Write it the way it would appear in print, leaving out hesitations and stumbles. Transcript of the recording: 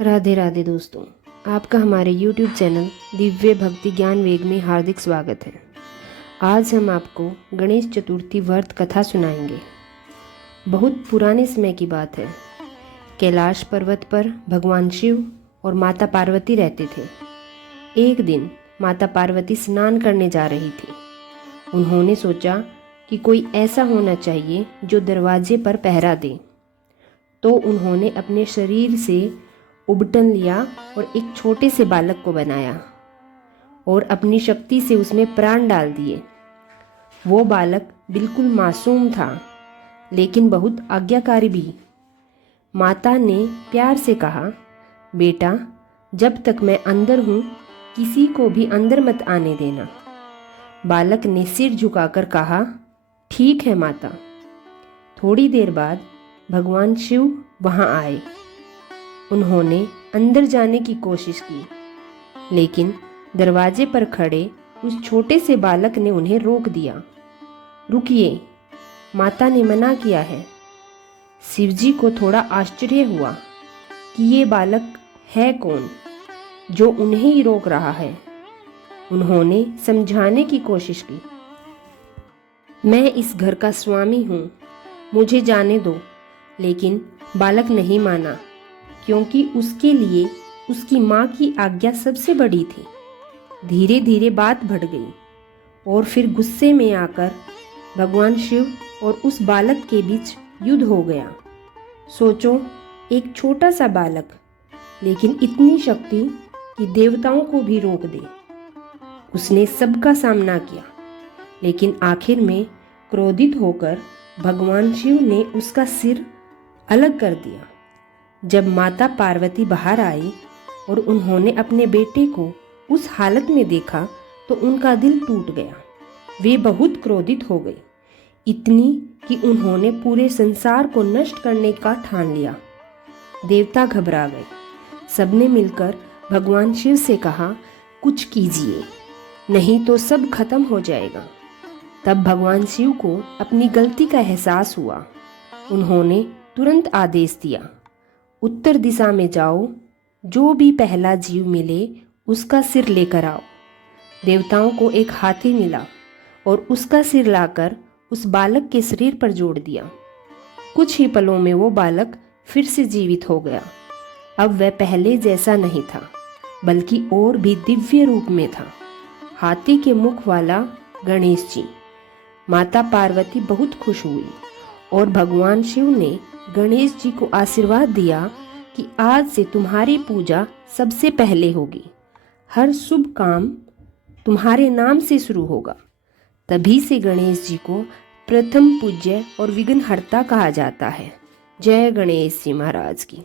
राधे राधे दोस्तों, आपका हमारे YouTube चैनल दिव्य भक्ति ज्ञान वेग में हार्दिक स्वागत है। आज हम आपको गणेश चतुर्थी व्रत कथा सुनाएंगे। बहुत पुराने समय की बात है। कैलाश पर्वत पर भगवान शिव और माता पार्वती रहते थे। एक दिन माता पार्वती स्नान करने जा रही थी। उन्होंने सोचा कि कोई ऐसा होना चाहिए जो दरवाजे पर पहरा दे। तो उन्होंने अपने शरीर से उबटन लिया और एक छोटे से बालक को बनाया और अपनी शक्ति से उसमें प्राण डाल दिए। वो बालक बिल्कुल मासूम था, लेकिन बहुत आज्ञाकारी भी। माता ने प्यार से कहा, बेटा, जब तक मैं अंदर हूँ किसी को भी अंदर मत आने देना। बालक ने सिर झुकाकर कहा, ठीक है माता। थोड़ी देर बाद भगवान शिव वहाँ आए। उन्होंने अंदर जाने की कोशिश की, लेकिन दरवाजे पर खड़े उस छोटे से बालक ने उन्हें रोक दिया। रुकिए, माता ने मना किया है। शिवजी को थोड़ा आश्चर्य हुआ कि ये बालक है कौन जो उन्हें ही रोक रहा है। उन्होंने समझाने की कोशिश की, मैं इस घर का स्वामी हूँ, मुझे जाने दो। लेकिन बालक नहीं माना, क्योंकि उसके लिए उसकी माँ की आज्ञा सबसे बड़ी थी। धीरे धीरे बात बढ़ गई और फिर गुस्से में आकर भगवान शिव और उस बालक के बीच युद्ध हो गया। सोचो, एक छोटा सा बालक, लेकिन इतनी शक्ति कि देवताओं को भी रोक दे। उसने सबका सामना किया, लेकिन आखिर में क्रोधित होकर भगवान शिव ने उसका सिर अलग कर दिया। जब माता पार्वती बाहर आई और उन्होंने अपने बेटे को उस हालत में देखा तो उनका दिल टूट गया। वे बहुत क्रोधित हो गए, इतनी कि उन्होंने पूरे संसार को नष्ट करने का ठान लिया। देवता घबरा गए। सबने मिलकर भगवान शिव से कहा, कुछ कीजिए, नहीं तो सब खत्म हो जाएगा। तब भगवान शिव को अपनी गलती का एहसास हुआ। उन्होंने तुरंत आदेश दिया, उत्तर दिशा में जाओ, जो भी पहला जीव मिले उसका सिर लेकर आओ। देवताओं को एक हाथी मिला और उसका सिर लाकर उस बालक के शरीर पर जोड़ दिया। कुछ ही पलों में वो बालक फिर से जीवित हो गया। अब वह पहले जैसा नहीं था, बल्कि और भी दिव्य रूप में था, हाथी के मुख वाला गणेश जी। माता पार्वती बहुत खुश हुई और भगवान शिव ने गणेश जी को आशीर्वाद दिया कि आज से तुम्हारी पूजा सबसे पहले होगी। हर शुभ काम तुम्हारे नाम से शुरू होगा। तभी से गणेश जी को प्रथम पूज्य और विघ्नहर्ता कहा जाता है। जय गणेश जी महाराज की।